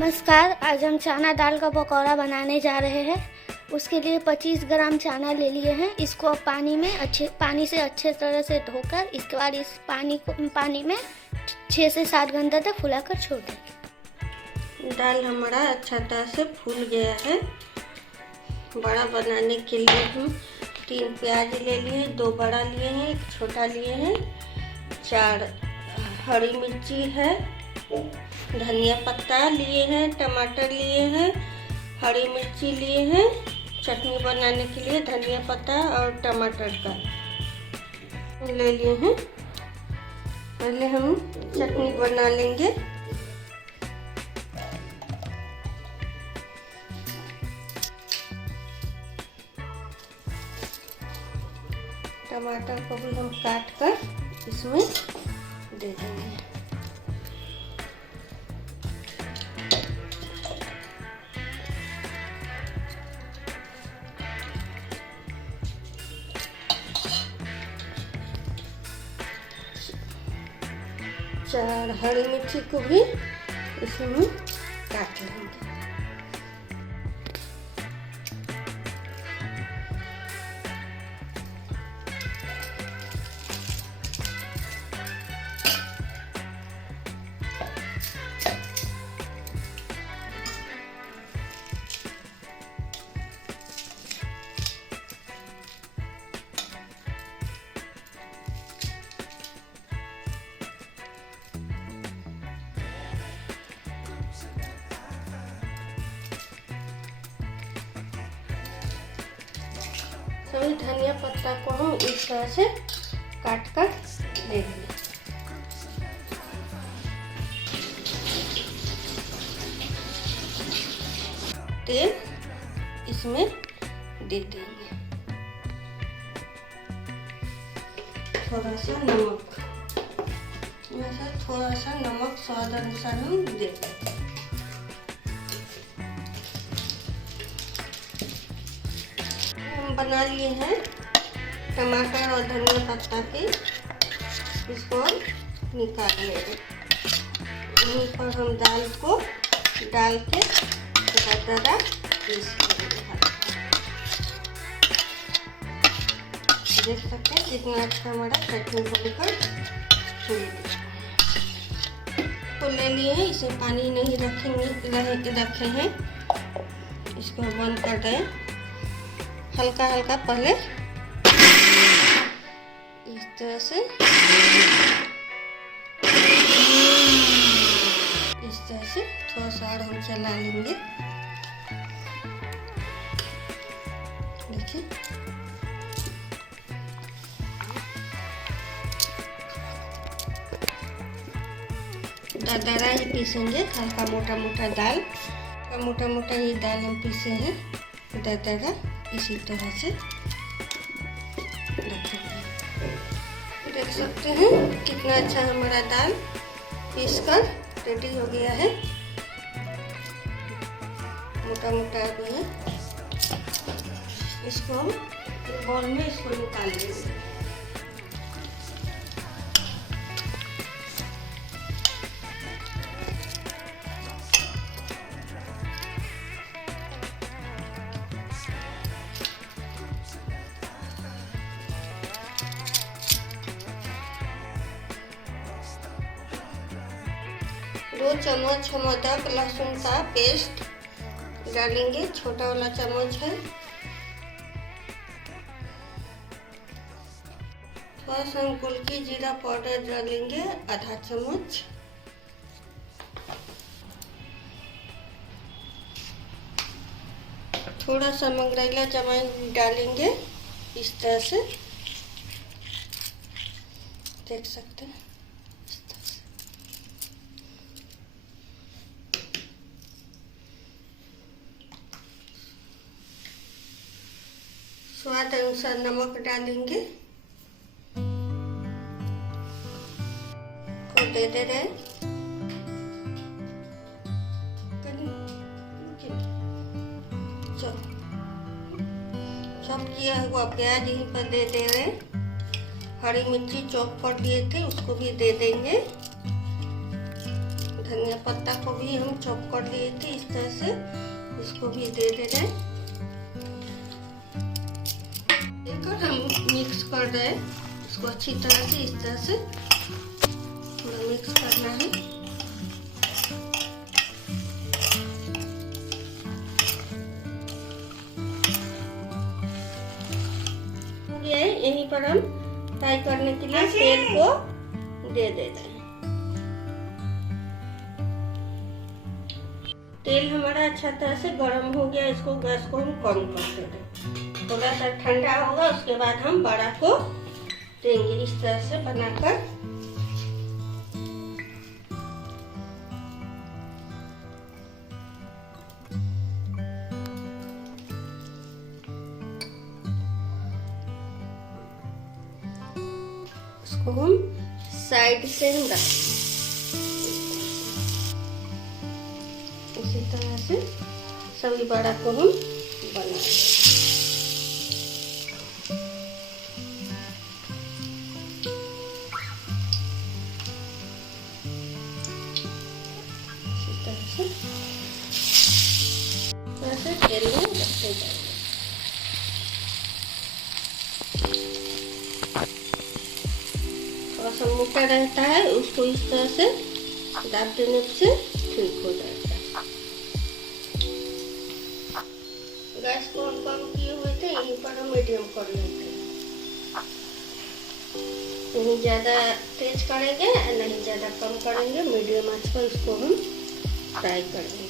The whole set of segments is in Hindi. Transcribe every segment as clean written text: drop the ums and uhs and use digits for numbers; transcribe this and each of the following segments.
नमस्कार। आज हम चना दाल का पकौड़ा बनाने जा रहे हैं। उसके लिए 25 ग्राम चना ले लिए हैं। इसको अब पानी से अच्छे तरह से धोकर इसके बाद इस पानी में 6 से 7 घंटे तक फुलाकर छोड़ दें। दाल हमारा अच्छा तरह से फूल गया है। बड़ा बनाने के लिए हम 3 प्याज ले लिए, 2 बड़ा लिए हैं, 1 छोटा लिए हैं, 4 हरी मिर्ची है, धनिया पत्ता लिए हैं, टमाटर लिए हैं, हरी मिर्ची लिए हैं, चटनी बनाने के लिए धनिया पत्ता और टमाटर का ले लिए हैं। पहले हम चटनी बना लेंगे। टमाटर को भी हम काट कर इसमें दे देंगे। चार हरी मिर्ची को भी इसमें काट लेंगे। सभी धनिया पत्ता को हम इस तरह से काट कर ले लेंगे। तेल इसमें दे देंगे। थोड़ा सा नमक, थोड़ा सा नमक स्वाद अनुसार हम दे देंगे। बना लिए हैं टमाटर और धनिया पत्ता के, इसको निकाल लेंगे। यहीं पर हम दाल को डाल के दरदरा पीस लेंगे। देख सकते हैं कितना अच्छा हमारा चटनी बनकर तो ले लिए हैं। इसे पानी नहीं रखे हैं। इसको बंद कर दें। हल्का हल्का पहले इस तरह से थोड़ा सा और हम चला लेंगे। देखिए दरदरा ही पीसेंगे। हल्का मोटा मोटा ही दाल हम पीसे हैं। दरदरा इसी तरह से रखेंगे। देख सकते हैं कितना अच्छा हमारा दाल पीसकर रेडी हो गया है। मोटा भी है। इसको हम बाउल में निकाल लेंगे। दो चम्मच हम अदरक लहसुन का पेस्ट डालेंगे। छोटा वाला चम्मच है। थोड़ा सा हम गोलकी जीरा पाउडर डालेंगे, आधा चम्मच। थोड़ा सा मंगरैला जमाइन डालेंगे इस तरह से। देख सकते हैं स्वाद अनुसार नमक डालेंगे। को दे रहे चॉप किया हुआ प्याज यहीं पर दे रहे। हरी मिर्ची चॉप कर दिए थे उसको भी दे देंगे। धनिया पत्ता को भी हम चॉप कर लिए थे इस तरह से, इसको भी दे दे रहे हैं। देकर हम मिक्स कर रहे हैं इसको अच्छी तरह से, इस तरह से थोड़ा मिक्स करना है। यहीं पर हम फ्राई करने के लिए तेल को दे देते हैं। तेल हमारा अच्छा तरह से गर्म हो गया, इसको गैस को हम कम कर देते हैं। थोड़ा सा ठंडा होगा उसके बाद हम बड़ा को देंगे इस तरह से बनाकर। इसको हम साइड से हम रखें इसी तरह से सभी बड़ा को हम बनाएंगे। इसी तरह से तेल में रखते जाएंगे। थोड़ा सा मोटा रहता है, उसको इस तरह से दाब देने से ठीक हो जाएगा। गैस को हम कम किए हुए थे, यहीं पर हम मीडियम कर लेते हैं। नहीं ज़्यादा तेज करेंगे नहीं ज़्यादा कम करेंगे, मीडियम आंच पर इसको हम फ्राई करेंगे।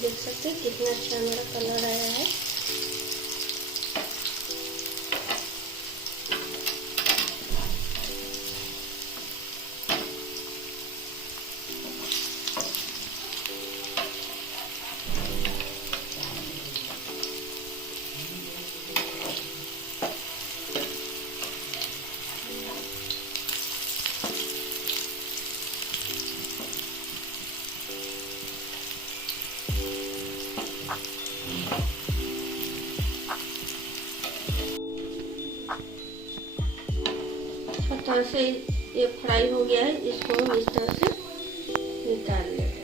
देख सकते हैं कितना अच्छा हमारा कलर आया है। तरह से ये फ्राई हो गया है, इसको हम इस तरह से निकाल लेंगे।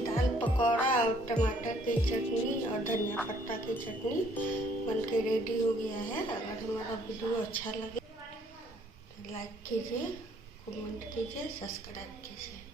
दाल पकौड़ा और टमाटर की चटनी और धनिया पत्ता की चटनी बनके रेडी हो गया है। अगर हमारा वीडियो अच्छा लगे तो लाइक कीजिए, कमेंट कीजिए, सब्सक्राइब कीजिए।